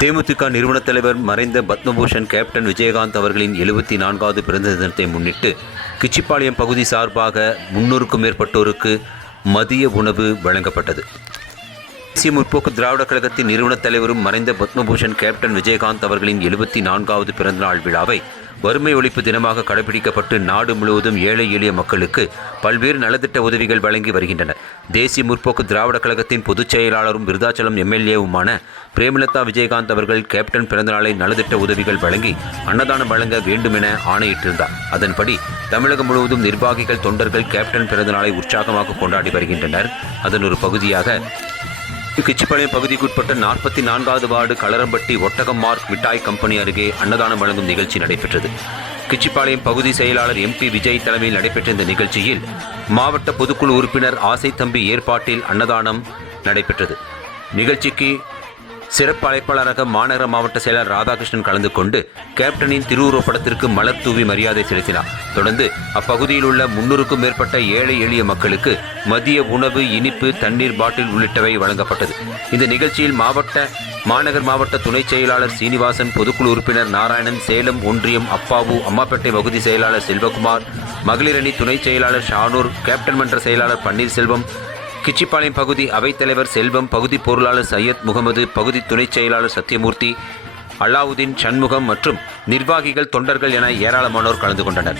தேமுதிக நிறுவனத் தலைவர் மறைந்த பத்மபூஷன் கேப்டன் விஜயகாந்த் அவர்களின் 74வது பிறந்த தினத்தை முன்னிட்டு கிச்சிப்பாளையம் பகுதி சார்பாக 300க்கும் மேற்பட்டோருக்கு மதிய உணவு வழங்கப்பட்டது. தேசிய முற்போக்கு திராவிடர் கழகத்தின் நிறுவனத் தலைவரும் மறைந்த பத்மபூஷன் கேப்டன் விஜயகாந்த் அவர்களின் 74வது பிறந்தநாள் விழாவை வறுமை ஒழிப்பு தினமாக கடைபிடிக்கப்பட்டு நாடு முழுவதும் ஏழை எளிய மக்களுக்கு பல்வேறு நலத்திட்ட உதவிகள் வழங்கி வருகின்றன. தேசிய முற்போக்கு திராவிடர் கழகத்தின் பொதுச் செயலாளரும் விருதாச்சலம் எம்எல்ஏவுமான பிரேமலதா விஜயகாந்த் அவர்கள் கேப்டன் பிறந்தநாளை நலத்திட்ட உதவிகள் வழங்கி அன்னதானம் வழங்க வேண்டுமென ஆணையிட்டிருந்தார். அதன்படி தமிழகம் முழுவதும் நிர்வாகிகள், தொண்டர்கள் கேப்டன் பிறந்தநாளை உற்சாகமாக கொண்டாடி வருகின்றனர். அதன் ஒரு பகுதியாக கிச்சிப்பாளையம் பகுதிக்குட்பட்ட 44வது வார்டு களரம்பட்டி ஒட்டகம் மார்க் மிட்டாய் கம்பெனி அருகே அன்னதானம் வழங்கும் நிகழ்ச்சி நடைபெற்றது. கிச்சிப்பாளையம் பகுதி செயலாளர் MP விஜய் தலைமையில் நடைபெற்ற இந்த நிகழ்ச்சியில் மாவட்ட பொதுக்குழு உறுப்பினர் ஆசை தம்பி ஏற்பாட்டில் அன்னதானம் நடைபெற்றது. நிகழ்ச்சிக்கு சிறப்பு அழைப்பாளராக மாநகர மாவட்ட செயலர் ராதாகிருஷ்ணன் கலந்து கொண்டு கேப்டனின் திருவுருவப் படத்திற்கு மலர் தூவி மரியாதை செலுத்தினார். தொடர்ந்து அப்பகுதியில் உள்ள 300க்கும் மேற்பட்ட ஏழை எளிய மக்களுக்கு மதிய உணவு, இனிப்பு, தண்ணீர் பாட்டில் உள்ளிட்டவை வழங்கப்பட்டது. இந்த நிகழ்ச்சியில் மாநகர் மாவட்ட துணை செயலாளர் சீனிவாசன், பொதுக்குழு உறுப்பினர் நாராயணன், சேலம் ஒன்றியம் அப்பாவு, அம்மாப்பேட்டை பகுதி செயலாளர் செல்வகுமார், மகளிர் அணி துணை செயலாளர் ஷானூர், கேப்டன் மன்ற செயலாளர் பன்னீர்செல்வம், கிச்சிப்பாளையம் பகுதி அவைத்தலைவர் செல்வம், பகுதி பொருளாளர் சையத் முகமது, பகுதி துணைச் செயலாளர் சத்யமூர்த்தி, அலாவுதீன், சண்முகம் மற்றும் நிர்வாகிகள், தொண்டர்கள் என ஏராளமானோர் கலந்து கொண்டனர்.